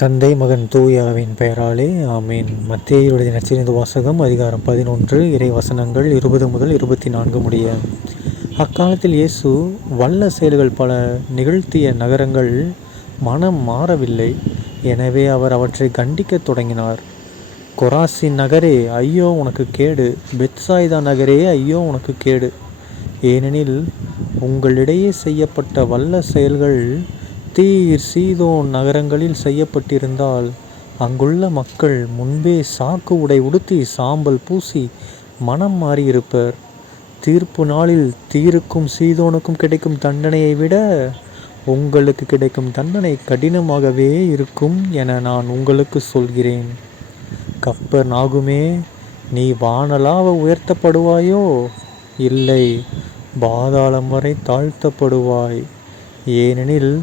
தந்தை மகன் தூயாவின் பெயராலே ஆமீன். மத்தியுடைய நச்சிரிந்த வாசகம் அதிகாரம் பதினொன்று இறை வசனங்கள் இருபது முதல் இருபத்தி நான்கு முடிய. அக்காலத்தில் இயேசு வல்ல செயல்கள் பல நிகழ்த்திய நகரங்கள் மனம் மாறவில்லை. எனவே அவர் அவற்றை கண்டிக்கத் தொடங்கினார். கொராசின் நகரே ஐயோ உனக்கு கேடு. பெத்சாய்தா நகரே ஐயோ உனக்கு கேடு. ஏனெனில் உங்களிடையே செய்யப்பட்ட வல்ல செயல்கள் தீர் சீதோன் நகரங்களில் செய்யப்பட்டிருந்தால் அங்குள்ள மக்கள் முன்பே சாக்கு உடை உடுத்தி சாம்பல் பூசி மனம் மாறியிருப்பர். தீர்ப்பு நாளில் தீருக்கும் சீதோனுக்கும் கிடைக்கும் தண்டனையை விட உங்களுக்கு கிடைக்கும் தண்டனை கடினமாகவே இருக்கும் என நான் உங்களுக்கு சொல்கிறேன். கப்பர் நாகுமே நீ வானலாவ உயர்த்தப்படுவாயோ? இல்லை பாதாளம் வரை தாழ்த்தப்படுவாய். ஏனெனில்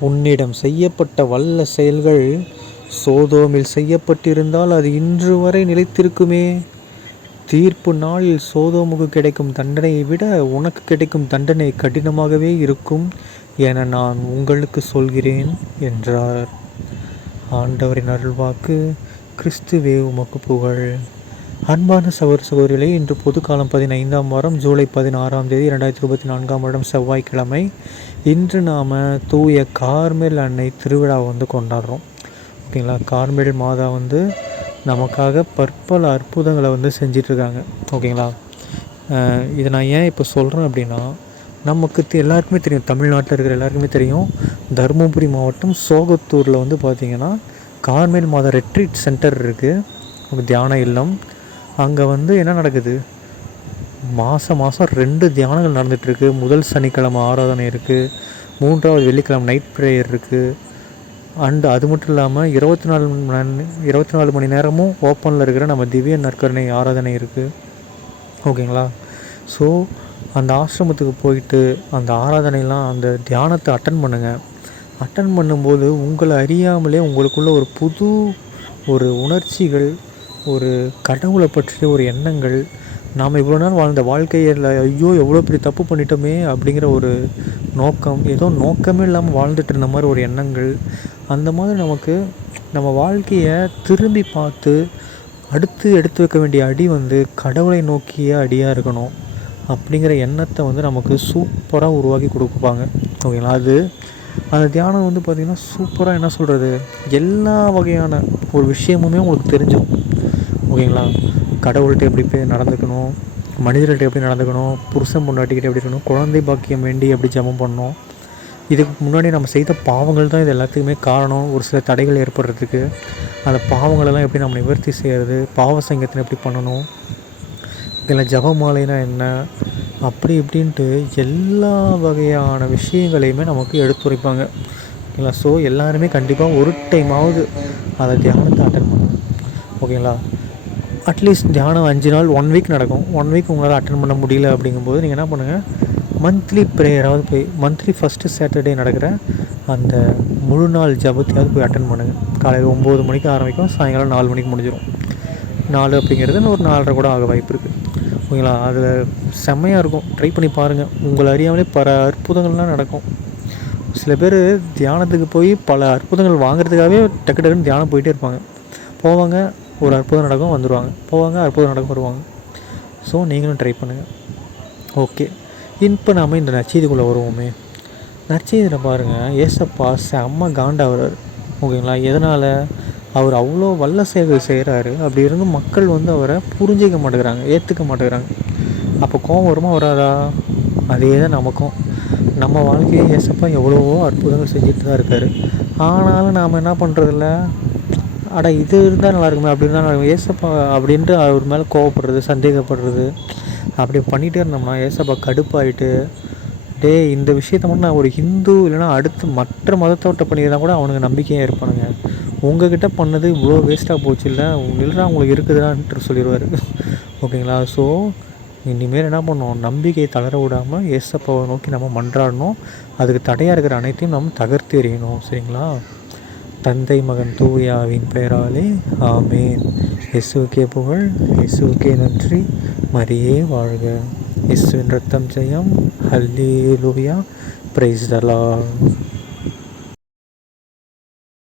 உன்னிடம் செய்யப்பட்ட வல்ல செயல்கள் சோதோமில் செய்யப்பட்டிருந்தால் அது இன்று வரை நிலைத்திருக்குமே. தீர்ப்பு நாளில் சோதோமுக்கு கிடைக்கும் தண்டனையை விட உனக்கு கிடைக்கும் தண்டனை கடினமாகவே இருக்கும் என நான் உங்களுக்கு சொல்கிறேன் என்றார். ஆண்டவரின் அருள்வாக்கு கிறிஸ்துவே உமக்கு புகழ். அன்பான சகோதர சகோதரிகளே இன்று பொதுக்காலம் பதினைந்தாம் வாரம் ஜூலை பதினாறாம் தேதி இரண்டாயிரத்தி இருபத்தி நான்காம் வருடம் செவ்வாய்க்கிழமை. இன்று நாம் தூய கார்மேல் அன்னை திருவிழா வந்து கொண்டாடுறோம். ஓகேங்களா? கார்மேல் மாதா வந்து நமக்காக பற்பல அற்புதங்களை வந்து செஞ்சிட்ருக்காங்க. ஓகேங்களா? இதை நான் ஏன் இப்போ சொல்கிறேன் அப்படின்னா நமக்கு எல்லாருக்குமே தெரியும். தமிழ்நாட்டில் இருக்கிற எல்லாருக்குமே தெரியும். தருமபுரி மாவட்டம் சோகத்தூரில் வந்து பார்த்திங்கன்னா கார்மேல் மாதா ரெட்ரீட் சென்டர் இருக்குது தியான இல்லம். அங்கே வந்து என்ன நடக்குது? மாதம் மாதம் ரெண்டு தியானங்கள் நடந்துகிட்ருக்கு முதல் சனிக்கிழமை ஆராதனை இருக்குது மூன்றாவது வெள்ளிக்கிழமை நைட் ப்ரேயர் இருக்குது அண்டு அது மட்டும் இல்லாமல் இருபத்தி நாலு இருபத்தி நாலு மணி நேரமும் ஓப்பனில் இருக்கிற நம்ம திவ்ய நற்கரணை ஆராதனை இருக்குது ஓகேங்களா? ஸோ அந்த ஆசிரமத்துக்கு போயிட்டு அந்த ஆராதனைலாம் அந்த தியானத்தை அட்டன் பண்ணுங்கள் அட்டன் பண்ணும்போது உங்களை அறியாமலே உங்களுக்குள்ள ஒரு புது ஒரு உணர்ச்சிகள் ஒரு கடவுளை பற்றிய ஒரு எண்ணங்கள் நாம் இவ்வளோ நாள் வாழ்ந்த வாழ்க்கையில் ஐயோ எவ்வளோ பெரிய தப்பு பண்ணிட்டோமே அப்படிங்கிற ஒரு நோக்கம் ஏதோ நோக்கமே இல்லாமல் வாழ்ந்துட்டு இருந்த மாதிரி ஒரு எண்ணங்கள். அந்த மாதிரி நமக்கு நம்ம வாழ்க்கையை திரும்பி பார்த்து அடுத்து எடுத்து வைக்க வேண்டிய அடி வந்து கடவுளை நோக்கிய அடியாக இருக்கணும் அப்படிங்கிற எண்ணத்தை வந்து நமக்கு சூப்பராக உருவாக்கி கொடுப்பாங்க. ஓகேங்களா? அது அந்த தியானம் வந்து பார்த்திங்கன்னா சூப்பராக என்ன சொல்கிறது எல்லா வகையான ஒரு விஷயமுமே உங்களுக்கு தெரிஞ்சிடும் ஓகேங்களா? கடவுள்கிட்ட எப்படி போய் நடந்துக்கணும்? மனிதர்கள்ட்ட எப்படி நடந்துக்கணும்? புருஷன் பொண்டாட்டிக்கிட்ட எப்படி இருக்கணும்? குழந்தை பாக்கியம் வேண்டி எப்படி ஜபம் பண்ணணும்? இதுக்கு முன்னாடி நம்ம செய்த பாவங்கள் தான் இது எல்லாத்துக்குமே காரணம். ஒரு சில தடைகள் ஏற்படுறதுக்கு. அந்த பாவங்களெல்லாம் எப்படி நம்ம நிவர்த்தி செய்கிறது பாவ சங்கத்தில் எப்படி பண்ணணும்? இதில் ஜபமாலைனா என்ன? அப்படி இப்படின்ட்டு எல்லா வகையான விஷயங்களையுமே நமக்கு எடுத்துரைப்பாங்க. ஓகேங்களா? ஸோ எல்லாருமே கண்டிப்பாக ஒரு டைமாவது அதை தியானத்தை அட்டன் பண்ணணும். ஓகேங்களா? அட்லீஸ்ட் தியானம் அஞ்சு நாள் ஒன் வீக் நடக்கும். ஒன் வீக் உங்களால் அட்டன் பண்ண முடியல அப்படிங்கும்போது நீங்கள் என்ன பண்ணுங்கள் மந்த்லி ப்ரேயராவது போய் மந்த்லி ஃபஸ்ட்டு சாட்டர்டே நடக்கிற அந்த முழு நாள் ஜபத்தையாவது போய் அட்டன் பண்ணுங்கள் காலையில் ஒம்பது மணிக்கு ஆரம்பிக்கும் சாயங்காலம் நாலு மணிக்கு முடிஞ்சிடும் நாலு அப்படிங்கிறது ஒரு நாலரை கூட ஆக வாய்ப்பு இருக்குது ஓகேங்களா? அதில் செம்மையாக இருக்கும். ட்ரை பண்ணி பாருங்கள் உங்களை அறியாமலே பல அற்புதங்கள்லாம் நடக்கும். சில பேர் தியானத்துக்கு போய் பல அற்புதங்கள் வாங்குறதுக்காகவே டக்கு டக்குன்னு தியானம் போயிட்டே இருப்பாங்க. போவாங்க ஒரு அற்புதம் நடக்கும் வந்துடுவாங்க போவாங்க அற்புதம் நடக்கும் வருவாங்க. ஸோ நீங்களும் ட்ரை பண்ணுங்கள் ஓகே இப்போ நாம் இந்த நச்செய்திக்குள்ளே வருவோமே. நற்செய்தியில் பாருங்கள் ஏசப்பா செம்ம காண்டாகிறார் ஓகேங்களா? எதனால்? அவர் அவ்வளோ வல்ல செயல்கள் செய்கிறாரு அப்படி இருந்தும் மக்கள் வந்து அவரை புரிஞ்சிக்க மாட்டேங்கிறாங்க ஏற்றுக்க மாட்டேங்கிறாங்க. அப்போ கோவம் வருமா வராதா? அதே தான் நமக்கும். நம்ம வாழ்க்கையை ஏசப்பா எவ்வளவோ அற்புதங்கள் செஞ்சுட்டு தான் இருக்கார். ஆனாலும் நாம் என்ன பண்ணுறதில்ல அட இது இருந்தால் நல்லா இருக்குமே அப்படி இருந்தால் நல்லா ஏசப்பா அப்படின்ட்டு அவர் மேலே கோவப்படுறது சந்தேகப்படுறது அப்படி பண்ணிகிட்டே இருந்தோம்னா ஏசப்பா கடுப்பாயிட்டு டே இந்த விஷயத்த மட்டும் நான் ஒரு ஹிந்து இல்லைனா அடுத்து மற்ற மதத்தோட்ட பண்ணியிருந்தால் கூட அவனுக்கு நம்பிக்கையாக இருப்பானுங்க. உங்ககிட்ட பண்ணது இவ்வளோ வேஸ்ட்டாக போச்சு இல்லை இல்லைனா உங்களுக்கு இருக்குதுடான்ட்டு சொல்லிடுவார் ஓகேங்களா? ஸோ இனிமேல் என்ன பண்ணோம் நம்பிக்கையை தளர விடாமல் ஏசப்பாவை நோக்கி நம்ம மன்றாடணும். அதுக்கு தடையாக இருக்கிற அனைத்தையும் நம்ம தகர்த்து எறியணும். சரிங்களா? தந்தை மகன் தூயாவின் பெயராலே ஆமேன். இயேசுக்கே புகழ் இயேசுக்கே நன்றி. மரியே வாழ்க. இயேசுவின் ரத்தம் ஜெயம். ஹல்லே லூயா பிரைஸ் தலா